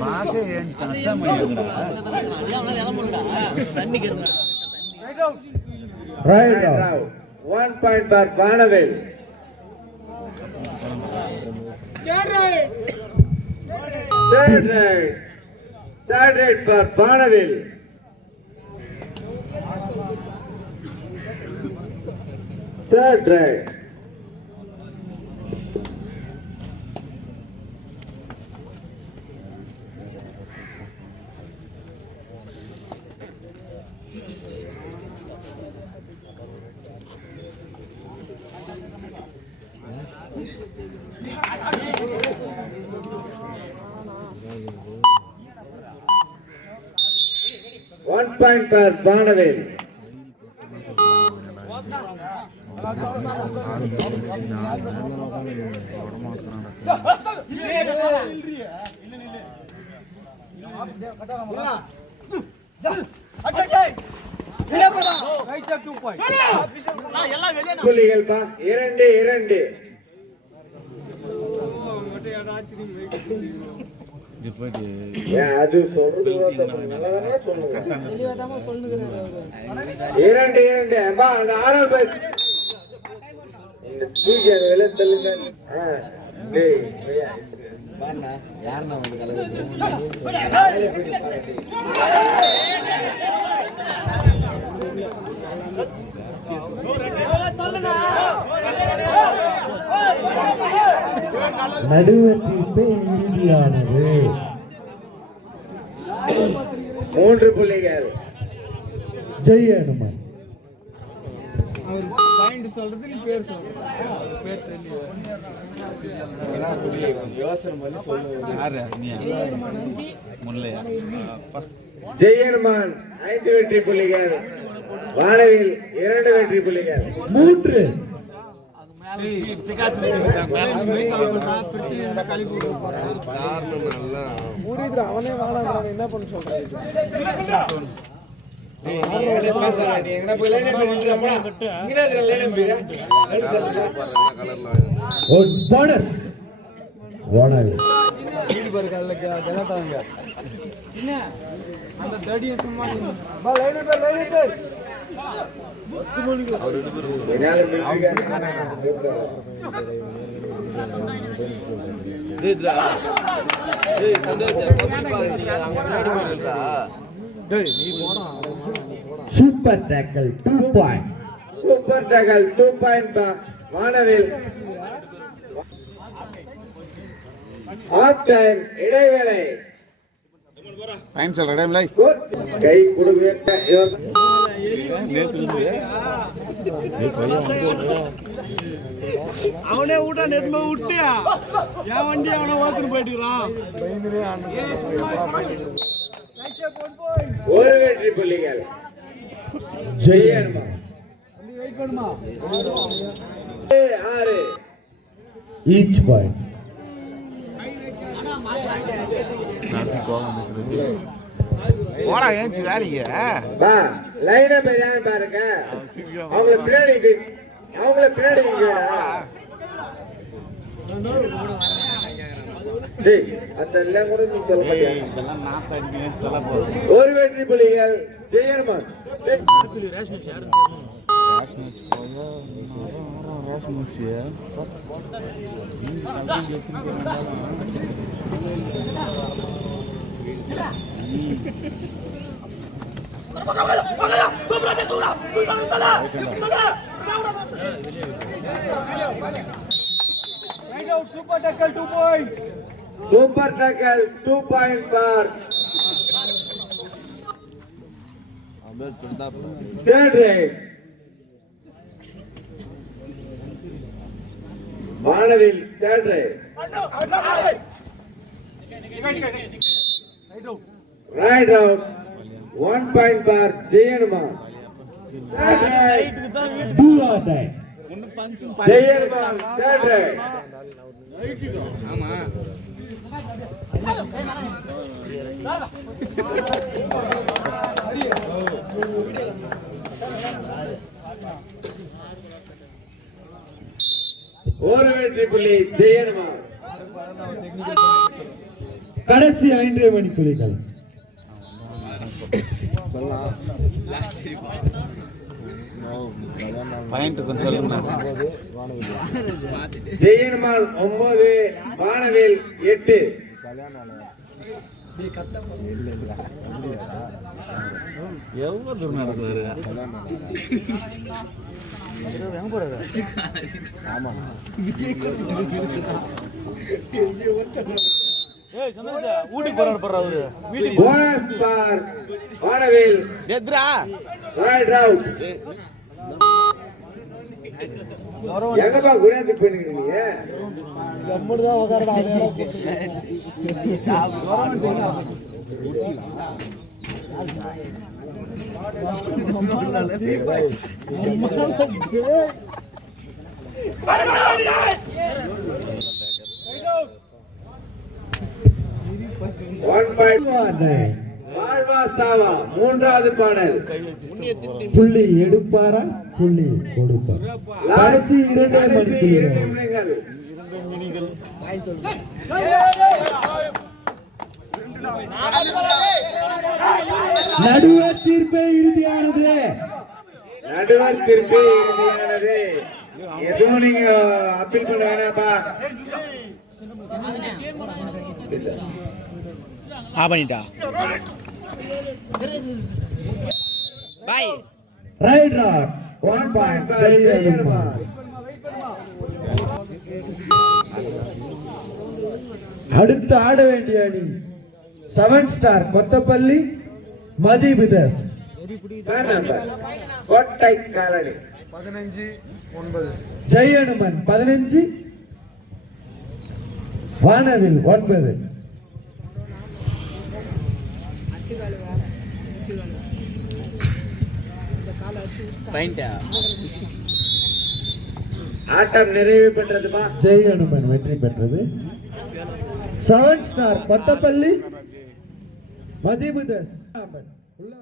பாசே ஏஞ்சி கஷ்டமாயிருக்குடா Right out. One point for Banaville. Third right. third red. One point for Banavel. புள்ளிகள் பா இரண்டு இரண்டு. ஏன் அது சொல்றது ஒருத்தர் நல்லதானே சொல்லுங்க இரண்டு இரண்டு பா அந்த ஆறாவது பேர் இந்த தூக்கி அந்த வெளியே தள்ளுங்க ஆ, டேய், ஐயா. யாருண்ணா வந்து கலந்து மேலே போயிட்டு பாரு. நடுவர் தீர்ப்பு இறுதியானது மூன்று புள்ளிகள் ஜெய் அனுமன் யோசனை பண்ணி சொல்லுங்க யாரு நீ முல்லையா ஜெயனுமான் ஐந்து வெற்றி புள்ளிகள் வானவில் இரண்டு வெற்றி புள்ளிகள் மூன்று ஒன் போனஸ் ஓனவில் என்னால super tackle two point super tackle two point வானவில். ஆஃப் டைம் இடைவேளை டைம் சொல்ற டைம் லை கை கொடுக்க அவனே விட்டா நெருமா விட்டியா என் வண்டி அவனை ஓத்துன்னு போயிட்டுக்கிறான் ஒரு வெற்றி புள்ளிகள். ஜெய். ஜெயனுமான் ஆறு. ஈச் பாயிண்ட் போடா ஏஞ்சி வேலைக்கு. பா லைனா பாருங்க. அவங்கள பின்னாடி அவங்கள பின்னாடி டேய் அந்த எல்லாம் கூட நீ சொல்ல மாட்டியா? இதெல்லாம் நாத்த அடிக்க சொல்ல போகுது ஒரு வெற்றி புலிகள். ஜெயனுமான் டேய், ரேஷன் போயா ரேஷன் வச்சு super tackle two point super tackle two point for third raid மாணவில் third raid raid out one point for two or third raid ஒரு வெற்றி புள்ளி ஜெயனுமா கடைசி ஐந்து மணித்துளிகள் பாயிண்ட் கொஞ்சம் சொல்லுங்க. ஜெயனுமால் ஒன்பது வானவேல் எட்டு. எவ்வளோ தூரம் நடக்குது வீட்டுக்கு போறாரு போற அவரு. போனஸ் பார் வானவேல். எத்ரா. ரைட் அவுட் எங்கப்பா குணாத்துக்கு போயிருக்கீங்க ஒன் பாயிண்ட் வாழ்வா சாவா மூன்றாவது பாடல். புள்ளி எடுப்பாரா? புள்ளி கொடுப்பாரா. கடைசி இரண்டு கடைசி நடுவர் தீர்ப்பே இறுதியானது. நடுவர் தீர்ப்பே இறுதியானது. எதுவும் நீங்க அப்பீல் பண்ண வேணாப்பா ஆ பண்ணிட்டா பாய் ரைட் ராட் ஒன் பாயிண்ட் ஜெயனுமா அடுத்து ஆட வேண்டிய அணி செவன் ஸ்டார் கொத்தப்பள்ளி மதிபிதஸ் நம்பர் கோட்டை காலனி ஜெயனுமன் பதினஞ்சு. வானவில் ஒன்பது. ஆட்டம் நிறைவு பெற்றதுமா? ஜெயனுமன் வெற்றி பெற்றது. செவன் ஸ்டார் கொத்தப்பள்ளி மதிபிதஸ் உள்ள